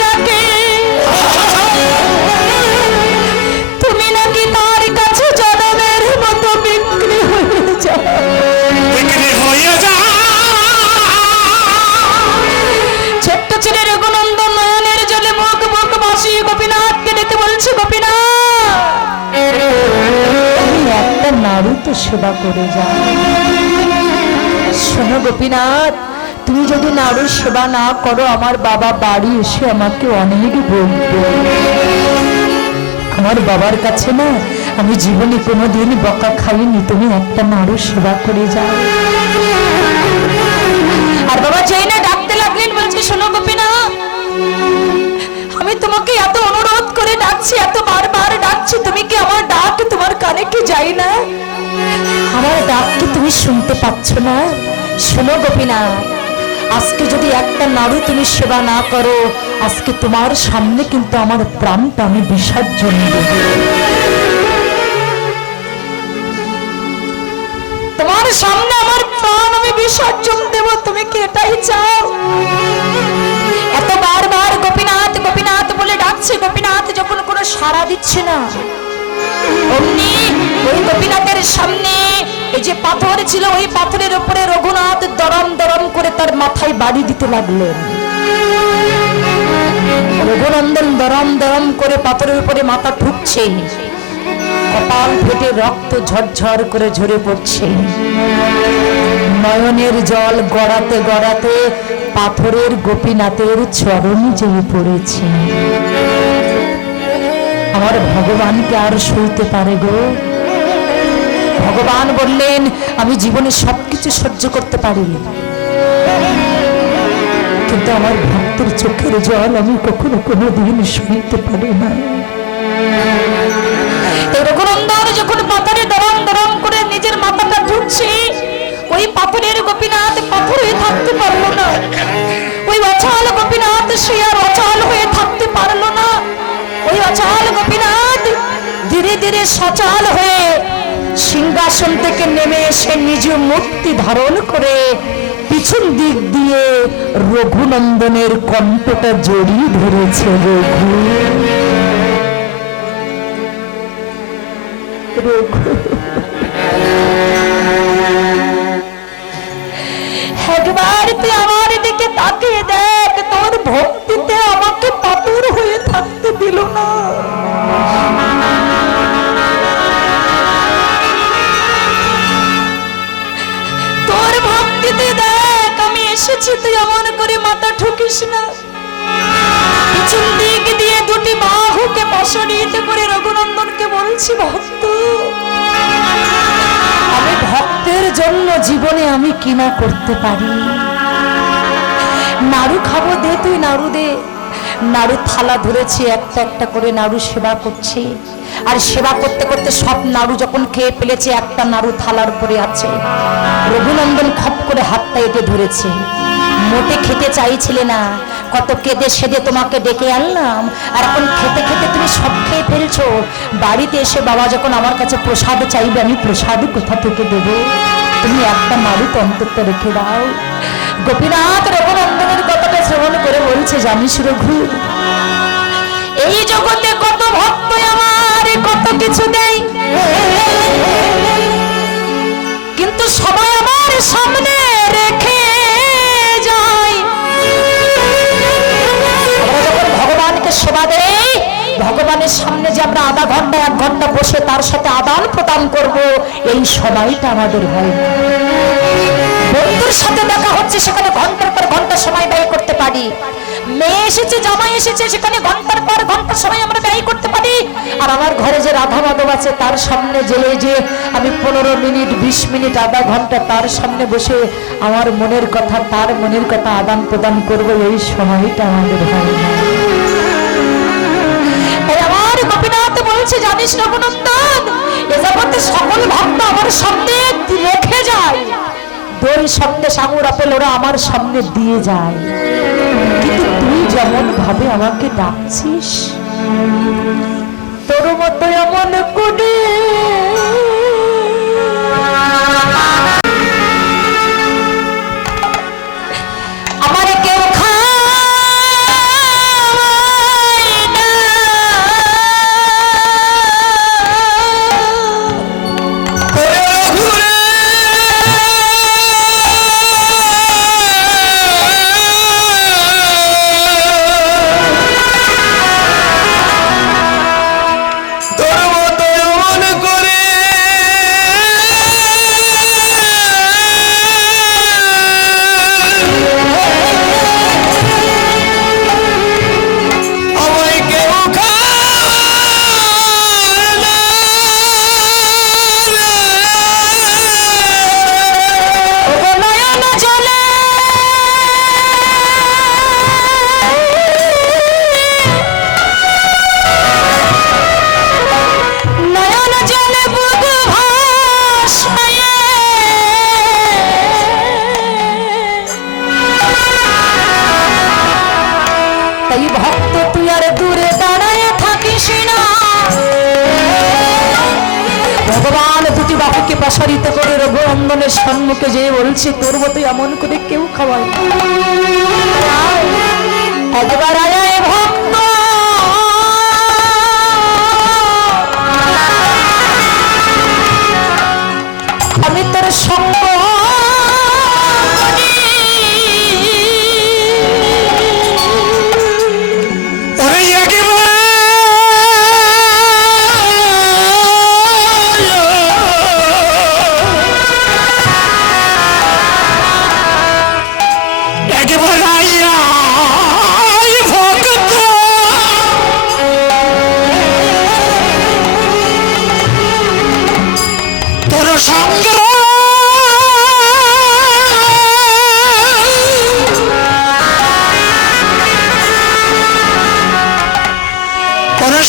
ডাকে তুমি নাকি তার কাছে জনমের মতো বিক্রি হয়ে যাও। ছোট্ট ছেলে রঘুনন্দন নয়নের জলে মুখ মুখ ভাসিয়ে গোপীনাথকে ডেকে বলছে, গোপীনাথ তুমি একটা নাড়ু তো সেবা করে যাও। শোনো গোপীনাথ, তুমি যদি নাড়ু সেবা না করো আমার বাবা বাড়ি এসে আমাকে অনেক বলবে। আমার বাবার কাছে না আমি জীবনে কোনোদিন বকা খাইনি, তুমি একটা নাড়ু সেবা করে যাও। আর বাবা যেই না ডাকতে লাগলেন বলছে, শোনো গোপীনাথ আমি তোমাকে এত অনুরোধ করে ডাকছি, এত বারবার ডাকছি, তুমি কি আমার ডাক তোমার কানে কি যাই না? আমার ডাক কি তুমি শুনতে পাচ্ছ না? শোনো গোপীনাথ, আজকে যদি একটা নাড়ু তুমি সেবা না করো আজকে তোমার সামনে কিন্তু আমার প্রাণটা আমি বিসর্জন দেব। তোমার তোমার সামনে আমার প্রাণ আমি বিসর্জন দেব, তুমি কি এটাই চাও? এত বারবার গোপীনাথ গোপীনাথ বলে ডাকছে, গোপীনাথ যখন কোনো সাড়া দিচ্ছে না, অমনি ওই গোপীনাথের সামনে এই যে পাথর ছিল, ওই পাথরের উপরে রঘুনাথ দরম দরম করে তার মাথায় বাড়ি দিতে লাগলেন। রঘুনন্দন দরম দরম করে পাথরের উপরে মাথা ঠুকছে, কপাল ফেটে রক্ত ঝরঝর করে ঝরে পড়ছে, নয়নের জল গড়াতে গড়াতে পাথরের গোপীনাথের চরণে যেয়ে পড়েছে। আমার ভগবানকে আর সইতে পারে গো? ভগবান বললেন আমি জীবনে সবকিছু সহ্য করতে পারি, কিন্তু আমার ভক্তের চোখের জল আমি কখনো কোনোদিন সইতে পারি না। রঘুনন্দন যখন পাথরে দরম দরম করে নিজের মাথাটা ঢুকছে, ওই পাথরের গোপীনাথ পাথর হয়ে থাকতে পারলো না, ওই অচল গোপীনাথ সে আর অচল হয়ে থাকতে পারলো না। ওই অচল গোপীনাথ ধীরে ধীরে সচল হয়ে সিংহাসন থেকে নেমে এসে নিজ মূর্তি ধারণ করে পিছন দিক দিয়ে রঘুনন্দনের কণ্ঠটা জড়িয়ে ধরেছে। রঘু একবার তুই আমার দিকে তাকিয়ে দেখ, তোর ভক্তিতে আমাকে পাথর হয়ে থাকতে দিল না। তোর ভক্তিতে দেখ আমি এসেছি, তুই এমন করে মাথা ঠুকিস না। পিছন দিক দিয়ে দুটি বাহুকে প্রসারিত করে রঘুনন্দনকে বলছি, ভক্ত আমি ভক্তের জন্য জীবনে আমি কি না করতে পারি। নাড়ু খাবো, দে তুই নাড়ু দে। নাড়ু থালা ধরেছে, একটা একটা করে নাড়ু সেবা করছে, আর সেবা করতে করতে সব নাড়ু যখন খেয়ে ফেলেছে একটা নাড়ু থালার পরে আছে। রঘুনন্দন খপ করে হাতটা এঁটে ধরেছে, মোটে খেতে চাইছিলে না, কত কেঁদে সেদে তোমাকে ডেকে আনলাম, আর এখন খেতে খেতে তুমি সব খেয়ে ফেলছো। বাড়িতে এসে বাবা যখন আমার কাছে প্রসাদ চাইবে, আমি প্রসাদ কোথা থেকে দেবো? তুমি একটা নাড়ু তো অন্তত রেখে দাও। গোপীনাথ রঘুনন্দনের কথাটা শ্রবণ করে বলছে, জানিস রঘু, এই জগতে কত ভক্ত আমার কত কিছু দেয়, কিন্তু সবাই আমার সামনে রেখে যায়। যখন ভগবানকে সেবা দেই, ভগবানের সামনে যে আমরা আধা ঘন্টা 1 ঘন্টা বসে তার সাথে আদান প্রদান করব, এই সময়টা আমাদের হয় না। বন্ধুর সাথে দেখা হচ্ছে, সেখানে ঘন্টার পর ঘন্টা সময় ব্যয় করতে পারি। মেয়ে এসেছে, জামাই এসেছে, সেখানে ঘন্টার পর ঘন্টা সময় আমরা ব্যয় করতে পারি। আর আমার ঘরে যে রাধা মাধব আছে তার সামনে যে আমি 15 মিনিট 20 মিনিট আধা ঘন্টা তার সামনে বসে আমার মনের কথা তার মনের কথা আদান প্রদান করবো, এই সময়টা আমাদের হয় না। আমার গোপীনাথ বলছে, জানিস রঘুনন্দন, এ জগতে সকল ভক্ত আমার সামনে রেখে যায়, দই সন্দেশ আঙুর আপেল ওরা আমার সামনে দিয়ে যায়, কিন্তু তুই যেমন ভাবে আমাকে ডাকছিস, তোর মতো এমন করে আমার কেউ বাহুকে প্রসারিত করে রঘুনন্দনের সম্মুখে যেয়ে বলছে, তোর মতো এমন করে কেউ খাওয়ায় না। একবার আয় ভক্ত, আমি তোর সঙ্গ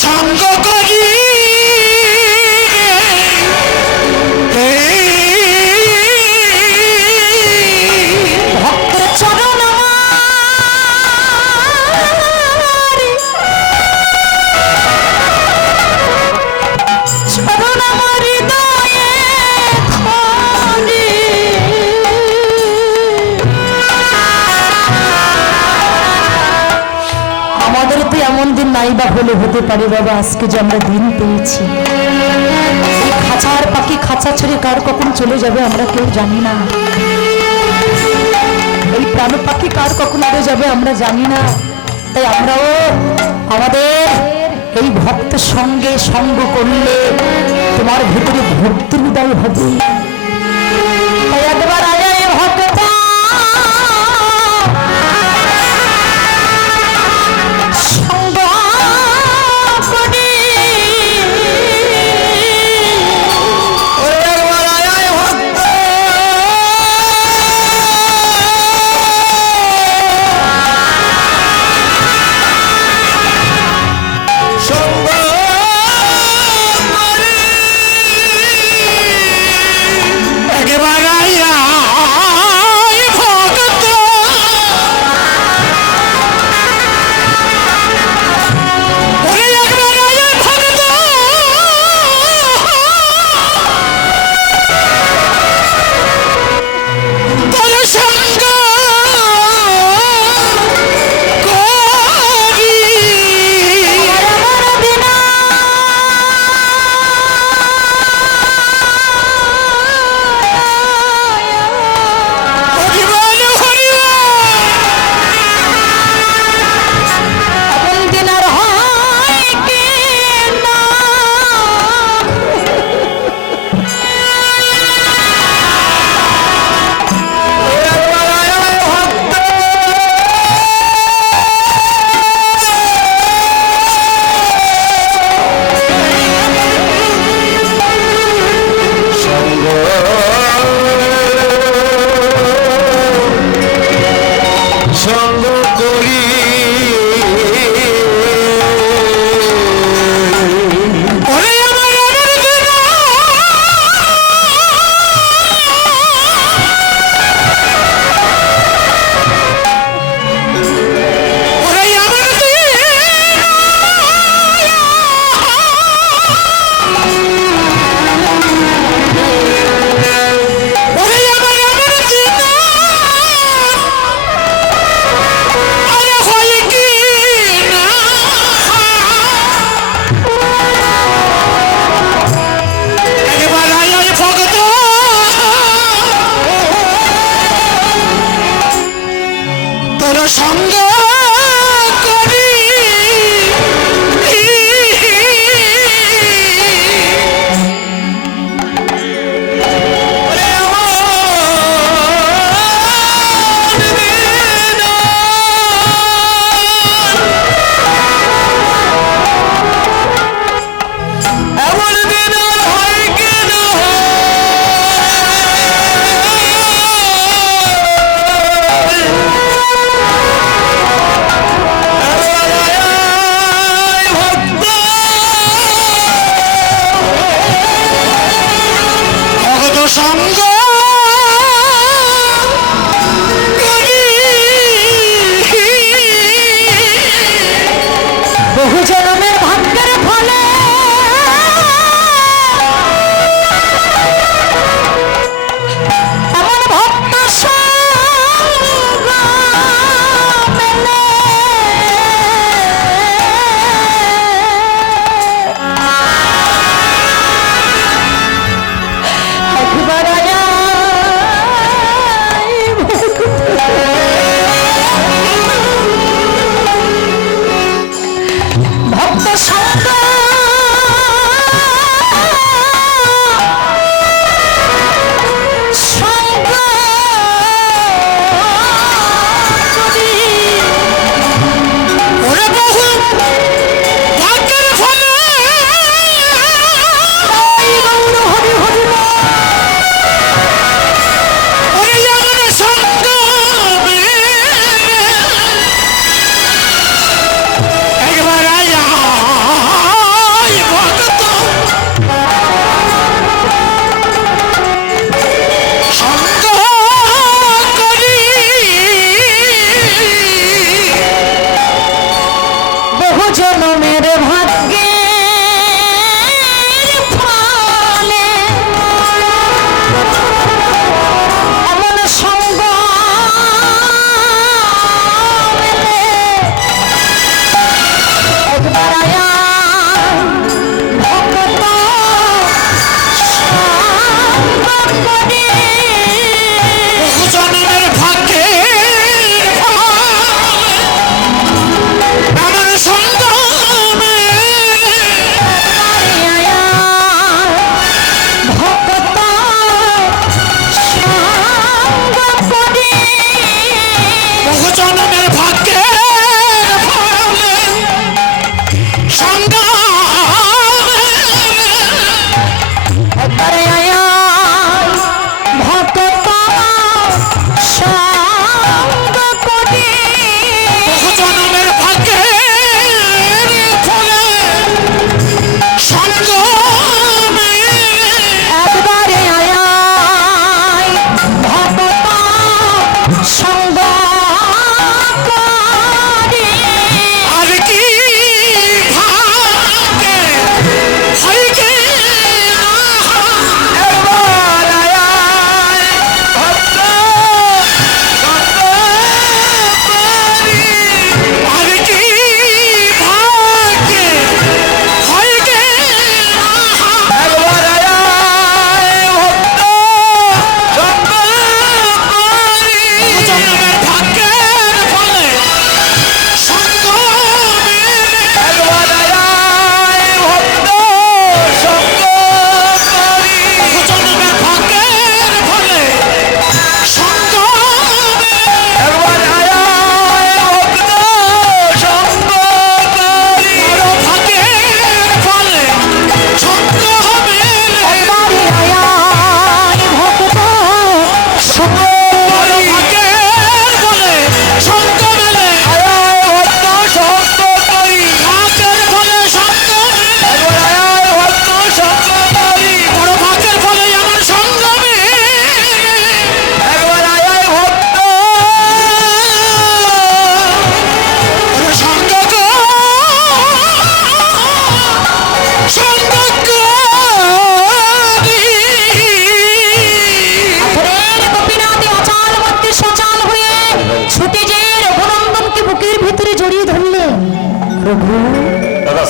সঙ্গ করি ভক্তের চরণ চরণ আমার হৃদয়ে ধরে। আমাদের তো এমন দিন নাই বা হলে হতে পারে বাবা, আজকে যে আমরা দিন পেয়েছি। এই খাঁচার পাখি খাঁচা ছেড়ে কার কখন চলে যাবে আমরা কেউ জানি না। এই প্রাণ পাখি কার কখন উড়ে যাবে আমরা জানি না। তাই আমরাও আমাদের এই ভক্ত সঙ্গে সঙ্গ করলে তোমার ভিতরে ভক্তির উদয় হবে। তাই একবার আয় ভক্ত, সঙ্গ করি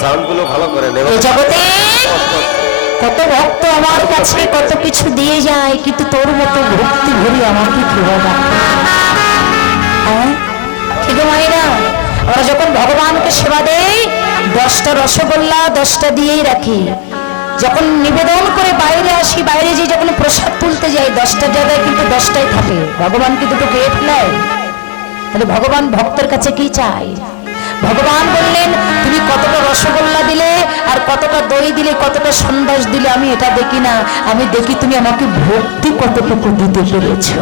সাউন্ড গুলো ভালো করে নেবে। এই জগতে কত ভক্ত আমার কাছে কত কিছু দিয়ে যায়, কিন্তু তোর মতো ভক্তি ভরি আমাকে কেউ রাখে। হ্যাঁ ঠিক মায়েরা, আমরা যখন ভগবানকে সেবা দেই 10টা রসগোল্লা 10টা দিয়েই রাখি। যখন নিবেদন করে বাইরে আসি, বাইরে যে যখন প্রসাদ তুলতে যাই 10টার জায়গায় কিন্তু 10টাই থাকে। ভগবান কি দুটো পেয়ে ফেলায়? তাহলে ভগবান ভক্তের কাছে কি চাই? ভগবান বললেন তুমি কতটা রসগোল্লা দিলে আর কতটা দই দিলে কতটা সন্দেশ দিলে আমি এটা দেখি না, আমি দেখি তুমি আমাকে ভক্তি কতটুকু দিতে পেরেছো।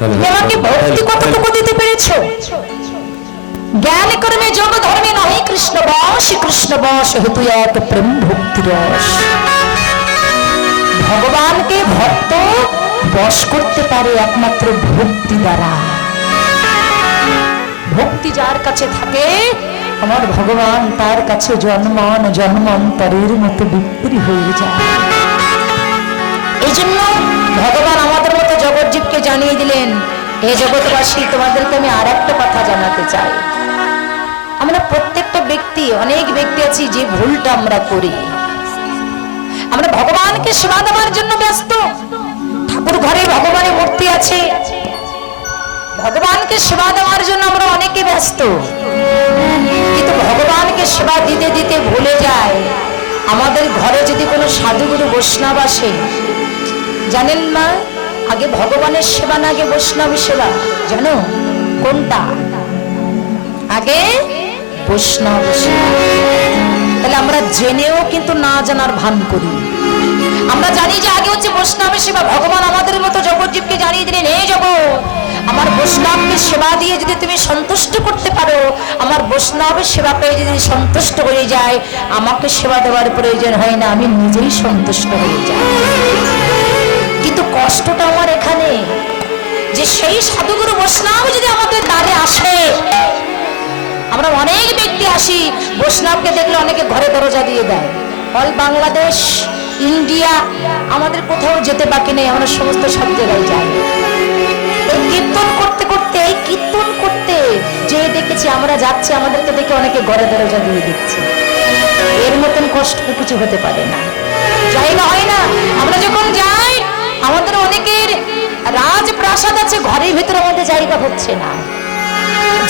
তুমি আমাকে ভক্তি কতটুকু দিতে পেরেছো। জ্ঞান কর্মে যোগ ধর্মে নহি কৃষ্ণ বশ, কৃষ্ণ বশ হেতু এক প্রেম ভক্তি রস। ভগবানকে ভক্ত বশ করতে পারে একমাত্র ভক্তি দ্বারা। ভক্তি যার কাছে থাকে আমার ভগবান তার কাছে জন্মান জন্মান্তরের মতো বিক্রি হয়ে যায়। এই জন্য ভগবান আমাদের মতো জগৎজীবকে জানিয়ে দিলেন, হে জগৎবাসী তোমাদেরকে আমি আর একটা কথা জানাতে চাই। আমরা প্রত্যেকটা ব্যক্তি, অনেক ব্যক্তি আছি যে ভুলটা আমরা করি, আমরা ভগবানকে সেবা দেওয়ার জন্য ব্যস্ত। ঠাকুর ঘরে ভগবানের মূর্তি আছে, ভগবানকে সেবা দেওয়ার জন্য আমরা অনেকে ব্যস্ত, কিন্তু ভগবানকে সেবা দিতে দিতে ভুলে যায় আমাদের ঘরে যদি কোনো সাধুগুরু বৈষ্ণব আসে, জানেন না আগে ভগবানের সেবা না আগে বৈষ্ণবের সেবা? জানো কোনটা আগে? বৈষ্ণব সেবা। তাহলে আমরা জেনেও কিন্তু না জানার ভান করি। আমরা জানি যে আগে হচ্ছে বৈষ্ণবের সেবা। ভগবান আমাদের মতো জগৎজীবকে জানিয়ে দিলেন, হে জগৎ আমার বৈষ্ণবকে সেবা দিয়ে যদি তুমি সন্তুষ্ট করতে পারো, আমার বৈষ্ণবের সেবা পেয়ে যদি সন্তুষ্ট হয়ে যায়, আমাকে সেবা দেওয়ার প্রয়োজন হয় না, আমি নিজেই সন্তুষ্ট হয়ে যাই। কিন্তু কষ্টটা আমার এখানে যে সেই সাধুগুরু বৈষ্ণব যদি আমাদের দ্বারে আসে, আমরা অনেক ব্যক্তি আসি বৈষ্ণবকে দেখলে অনেকে ঘরে দরজা দিয়ে দেয়। অল বাংলাদেশ ইন্ডিয়া আমাদের কোথাও যেতে বাকি নেই, আমরা সমস্ত সব জায়গায় যাই। এই কীর্তন করতে করতে যে দেখেছি আমরা যাচ্ছি, আমাদেরকে দেখে অনেকে ঘরে দরজা দিয়ে দিচ্ছে। এর মতন কষ্ট কিছু হতে পারে না, জায়গা হয় না। আমরা যখন যাই আমাদের অনেকের রাজপ্রাসাদ আছে, ঘরের ভিতরে আমাদের জায়গা হচ্ছে না।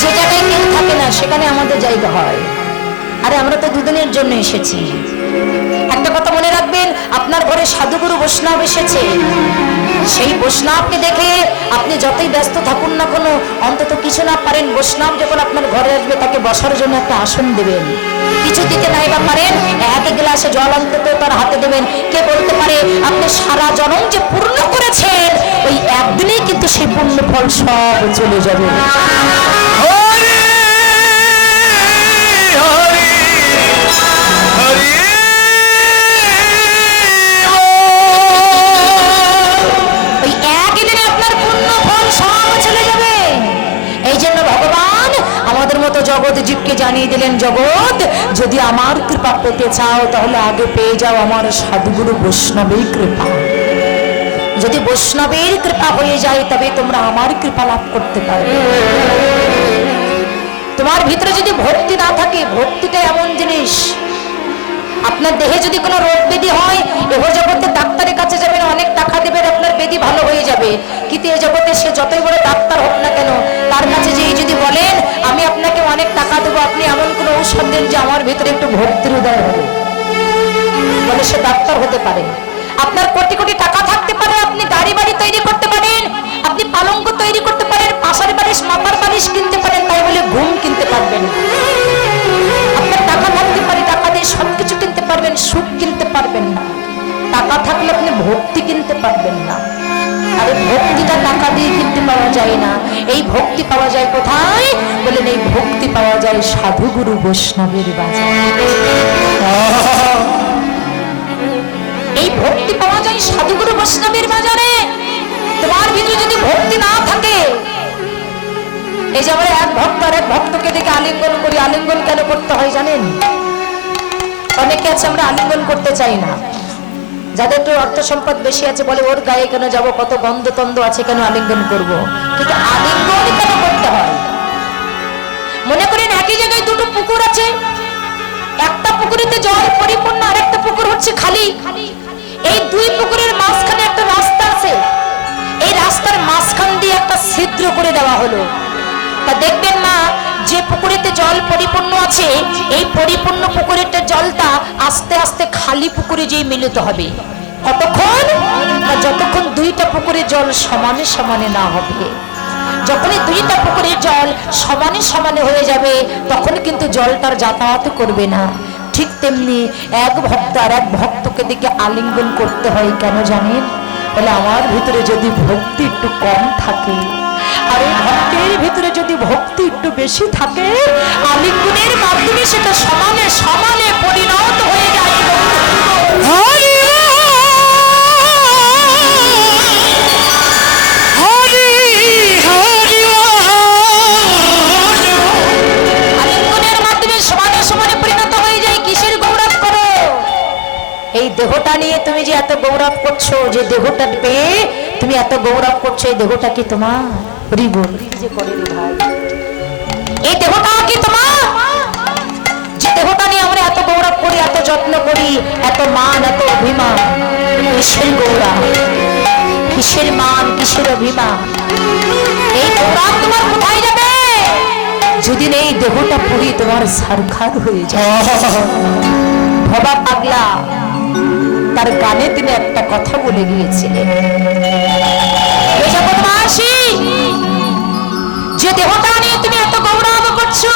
যে জায়গায় কেউ থাকে না সেখানে আমাদের জায়গা হয়। আরে আমরা তো দুদিনের জন্য এসেছি। একটা কথা মনে রাখবেন, আপনার ঘরে সাধুগুরু বৈষ্ণব এসেছে, সেই বৈষ্ণবকে দেখে আপনি যতই ব্যস্ত থাকুন না কোনো, অন্তত কিছু না পারেন বৈষ্ণব যখন আপনার ঘরে আসবে তাকে বসার জন্য একটা আসন দেবেন। কিছু দিতে নাই বা পারেন এক গ্লাসে জল অন্তত তার হাতে দেবেন। কে বলতে পারে আপনি সারা জনম যে পূর্ণ করেছেন ওই একদিনেই কিন্তু সেই পূর্ণ ফল সব চলে যাবে। জগৎ জীবকে জানিয়ে দিলেন, জগৎ যদি আমার কৃপা পেতে চাও তাহলে আগে পেয়ে যাও আমার সাধুগুরু বৈষ্ণবের কৃপা। যদি বৈষ্ণবের কৃপা হয়ে যায় তবে তোমরা আমার কৃপা লাভ করতে পারবে। তোমার ভিতরে যদি ভক্তি না থাকে, ভক্তিটা এমন জিনিস, আপনার দেহে যদি কোনো রোগ ব্যাধি হয় এ জগতে ডাক্তারের কাছে যাবেন, অনেক টাকা দেবেন, আপনার ব্যাধি ভালো হয়ে যাবে। কিন্তু এ জগতে সে যতই বড় ডাক্তার হোক না কেন, তার কাছে যেই যদি বলেন আমি আপনাকে অনেক টাকা দেবো, আপনি এমন কোনো ঔষধ দেন যে আমার ভিতরে একটু ভক্তির উদয় হবে, বলে সে ডাক্তার হতে পারে। আপনার কোটি কোটি টাকা থাকতে পারে, আপনি গাড়ি বাড়ি তৈরি করতে পারেন, আপনি পালঙ্ক তৈরি করতে পারেন, পাশার বালিশ মাথার বালিশ কিনতে পারেন, তাই বলে ঘুম কিনতে পারবেন। আপনার টাকা থাকতে পারে, টাকা দিয়ে সবকিছু কিনতে পারবেন, সুখ কিনতে পারবেন না। টাকা থাকলে আপনি ভক্তি কিনতে পারবেন না। আর ভক্তিটা টাকা দিয়ে কিনতে পাওয়া যায় না। এই ভক্তি পাওয়া যায় কোথায় বলেন? এই ভক্তি পাওয়া যায় সাধুগুরু বৈষ্ণবের বাজারে। এই ভক্তি পাওয়া যায় সাধুগুরু বৈষ্ণবের বাজারে। তোমার ভিতরে যদি ভক্তি না থাকে, এই যে আমরা এক ভক্ত আর এক ভক্তকে দেখে আলিঙ্গন করি। আলিঙ্গন কেন করতে হয় জানেন? অনেকে আছে আমরা আলিঙ্গন করতে চাই না, যাদের একটু অর্থ সম্পদ বেশি আছে বলে ওর গায়ে কেন যাব, কত গন্ধ তন্দ আছে, কেন আলিঙ্গন করব। কিন্তু আলিঙ্গন কেন করতে হয়? মনে করেন একই জায়গায় দুটো পুকুর আছে, একটা পুকুরেতে জল পরিপূর্ণ আর একটা পুকুর হচ্ছে খালি। এই দুই পুকুরের মাঝখানে একটা রাস্তা আছে, এই রাস্তার মাঝখান দিয়ে একটা ছিদ্র করে দেওয়া হলো। তা দেখবেন মা, যে পুকুরেতে জল পরিপূর্ণ আছে, এই পরিপূর্ণ পুকুরের জলটা আস্তে আস্তে খালি পুকুরে যেয়ে মিলিত হবে। কতক্ষণ না, যতক্ষণ দুইটা পুকুরের জল সমানে সমানে না হবে। যখনই দুইটা পুকুরের জল সমানে সমানে হয়ে যাবে, তখন কিন্তু জলটার যাতায়াত করবে না। ঠিক তেমনি এক ভক্ত আর এক ভক্তকে দিকে আলিঙ্গন করতে হয়, কেন জানেন? বলে আমার ভিতরে যদি ভক্তি একটু কম থাকে আর এই ভক্তের ভিতরে যদি ভক্তি একটু বেশি থাকে, আলিঙ্গনের মাধ্যমে সেটা সমানে সমানে পরিণত হয়ে যায়। হরি হরি হরি আলিঙ্গনের মাধ্যমে সমানে সমানে পরিণত হয়ে যায়। কিসের গৌরব করো? এই দেহটা নিয়ে তুমি যে এত গৌরব করছো, যে দেহটা পেয়ে তুমি এত গৌরব করছো, এই দেহটা কি তোমার? হরি বল যে করে রে ভাই, এই দেহটা কি তোমার? যে দেহটা নিয়ে আমরা এত গৌরব করি, এত যত্ন করি, এত মান, এত অভিমান, কিসের গৌরব, কিসের মান, কিসের অভিমান? এই গৌরব তোমার কোথায় যাবে? যদি এই দেহটা পুরি তোমার সারখার হয়ে যায়। ভবা পাগলা তার গানে তিনি একটা কথা বলে গিয়েছিলেন, যে দেহটা নিয়ে তুমি এত গৌরব করছো,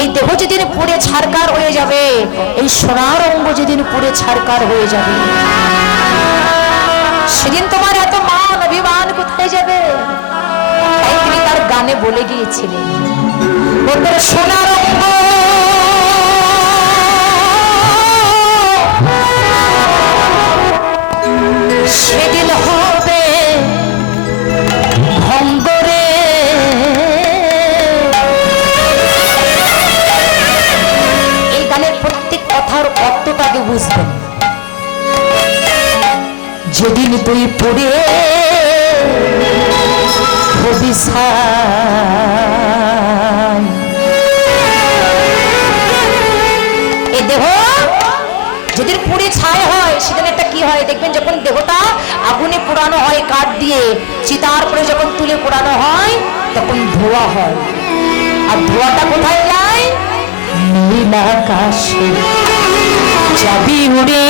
এই দেহ যেদিন পুড়ে ছারকার হয়ে যাবে, এই সোনার অঙ্গ যেদিন পুড়ে ছারকার হয়ে যাবে, সেদিন তোমার এত মান অভিমান কোথায় যাবে? তাই তিনি তার গানে বলে গিয়েছিলেন, সোনার অঙ্গ সেদিন হবে ভঙ্গরে। এই গানের প্রত্যেক কথার অর্থটাকে বুঝবেন। যেদিন তুই পড়ে হবি ছাই, এই দেহ যেদিন পুড়ে ছাই হয়, সেদিন একটা কি হয় দেখবেন, যখন দেহটা আগুনে পোড়ানো হয় কাঠ দিয়ে, চিতার করে যখন তুলে পোড়ানো হয়, তখন ধোঁয়া হয়। আর ধোঁয়াটা কোথায় যায়? নীল আকাশে যাবি উড়ে।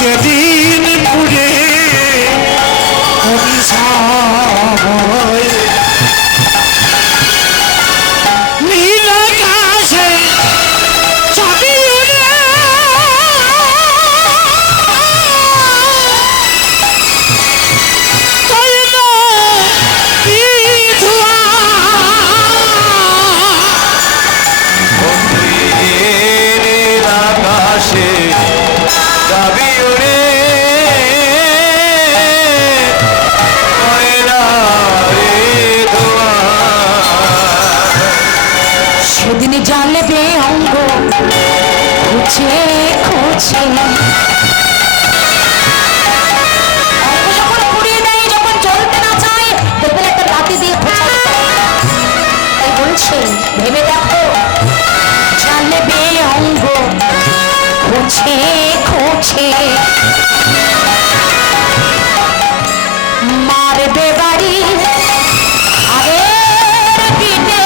যেদিন পুড়ে নীল আকাশে যাবি উড়ে, সেদিন জ্বালবে অঙ্গ খুঁজে খুঁজে, অঙ্গ যখন পুড়িয়ে দেয়, যখন জ্বলতে না চায়, দেখবেন একটা লাঠি দিয়ে খোঁচা। তাই বলছে, ভেবে দেখো, জ্বালবে অঙ্গ খুঁজে খুঁজে, মারবে বাড়ি আরে পিঠে,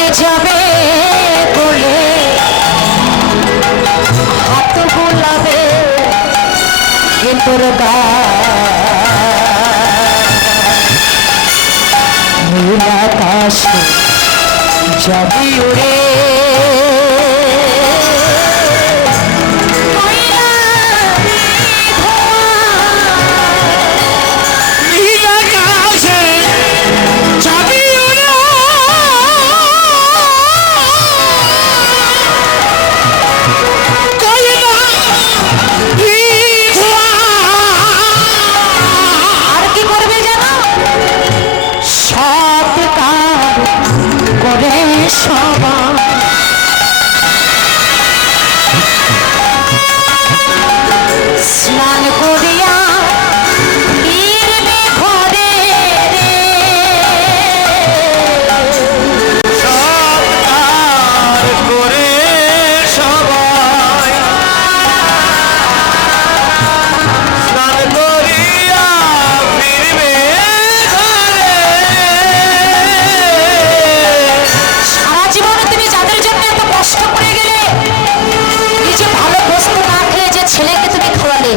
দিন যাবে বলে হাত গোলাবে কিন্তু নীল আকাশে যাবি উড়ে নীল আকাশে যাবি উড়ে কয়লা ধোঁয়া আর কি করবে জানো সব কাজ করে সবাই স্নান করিয়া ফিরবে ঘরে রে সব কাজ করে সবাই স্নান করিয়া ফিরবে ঘরে। সারা জীবনে তুমি যাদের জন্য এত কষ্ট করে গেলে নিজে ভালো বস্তু না খেয়ে যে ছেলেকে তুমি খাওয়ালে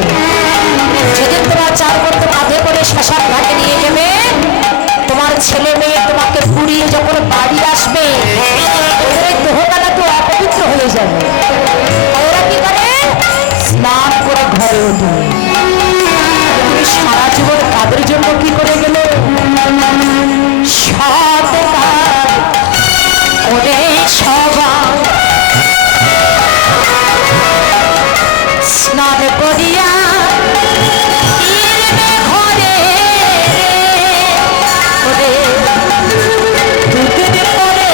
যেদিন তোমার চার করতে কাঁধে করে শ্মশান ঘাটে নিয়ে যাবে তোমার ছেলে মেয়ে তোমাকে পুড়িয়ে যখন বাড়ি আসবে ওদের এই দেহকালা তো অপবিত্র হয়ে যাবে ওরা কি করে স্নান করে ঘরে ওঠে তুমি সারা জীবন কাদের জন্য কি করে গেলে সৎ কাজ ওরে সবাই স্নান করিয়া ফিরবে ঘরে ওরে দুদিন পরে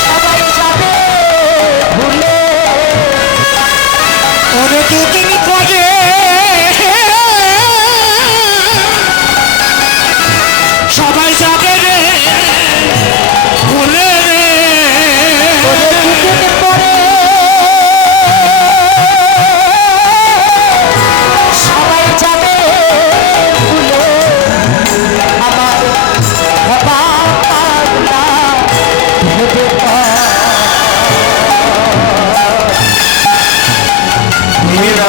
সবাই যাবে ভুলে ওরে দুদিন পরে সবাই যাবে রে ভুলে রে ওরে দুদিন পরে সবাই যাবে ভুলে আমার বাবা পাগলা ভেবে নীল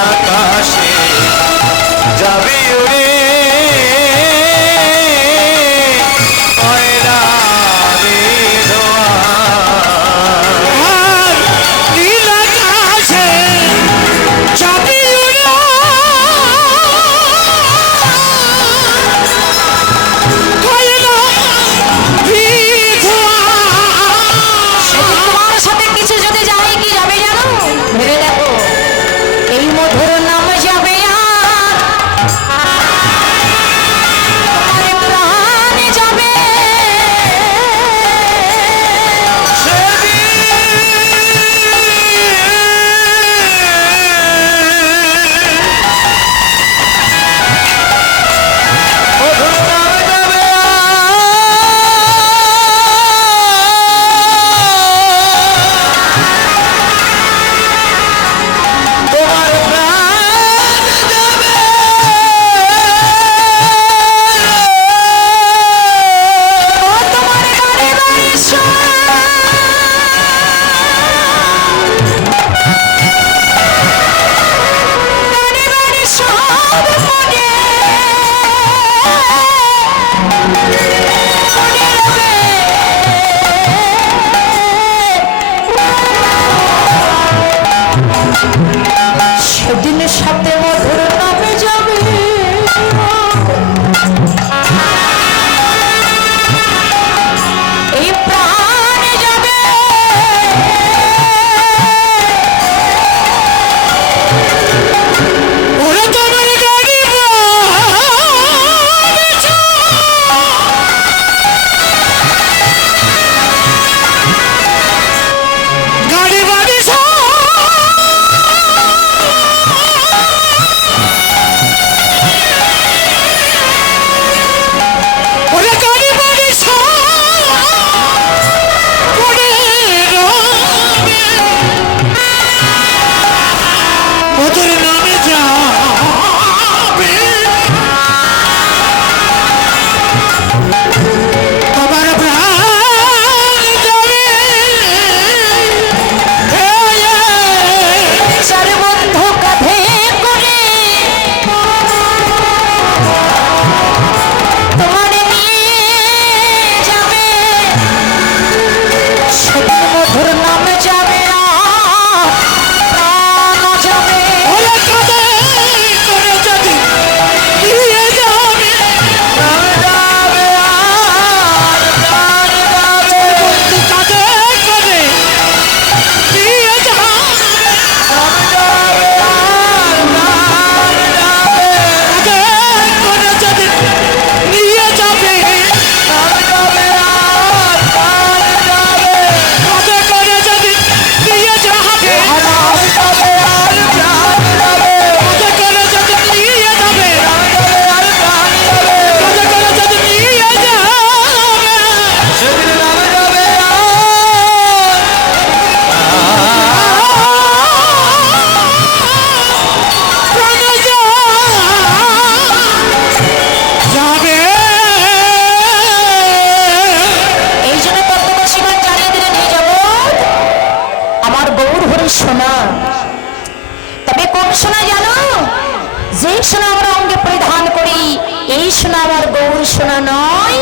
সোনা আমার গৌর সোনা নয়,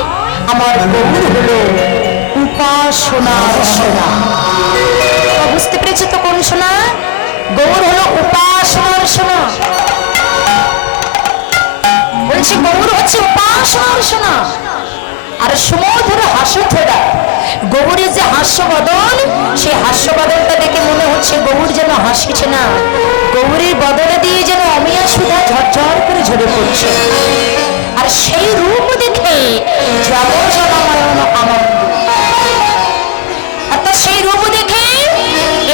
আমার গৌর হলো উপাসনার সোনা। বুঝতে পেরেছো তো কোন সোনা? গৌর হলো উপাসনার সোনা। বলছি গৌর হচ্ছে উপাসনার সোনা। আর সুমধুর হাস্যধরা গৌরীর যে হাস্যবদন, সেই হাস্যবদনটা দেখে মনে হচ্ছে গৌর যেন হাসিছে না, গৌরীর বদলে দিয়ে যেন অমিয়া সুধা ঝরঝর করে ঝরে পড়ছে। আর সেই রূপ দেখে জগজনময়ন আনন্দ। অর্থাৎ সেই রূপ দেখে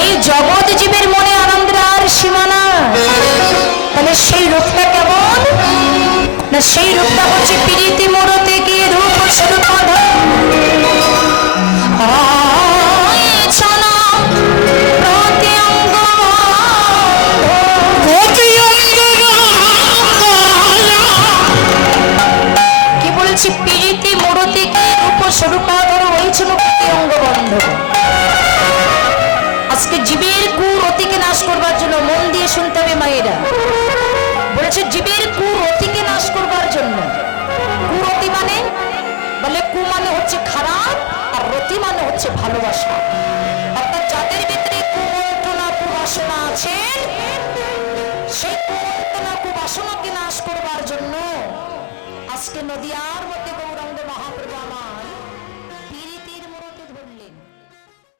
এই জগৎ জীবের মনে আনন্দের আর সীমানা। তাহলে সেই রূপটা কেমন না? সেই রূপটা হচ্ছে প্রীতি মূরতে গিয়ে রূপ স্বরূপ কি বলছি? প্রীতি মূরতে গিয়ে রূপ স্বরূপাধর হয়েছিল অঙ্গবন্ধ। আজকে জীবের কুরতিকে নাশ করবার জন্য মন দিয়ে শুনতে হবে মায়েরা। বলেছে জীবের কুরতিকে নাশ করবার জন্য। কুরতি মানে বলে কু মানে হচ্ছে খারাপ, আর রতি মানে হচ্ছে ভালোবাসা। অর্থাৎ যাদের ভিতরে কুমন্ত্রণা কুবাসনা আছে, সেই কুমন্ত্রণা কুবাসনাকে নাশ করবার জন্য আজকে নদীয়ার মধ্যে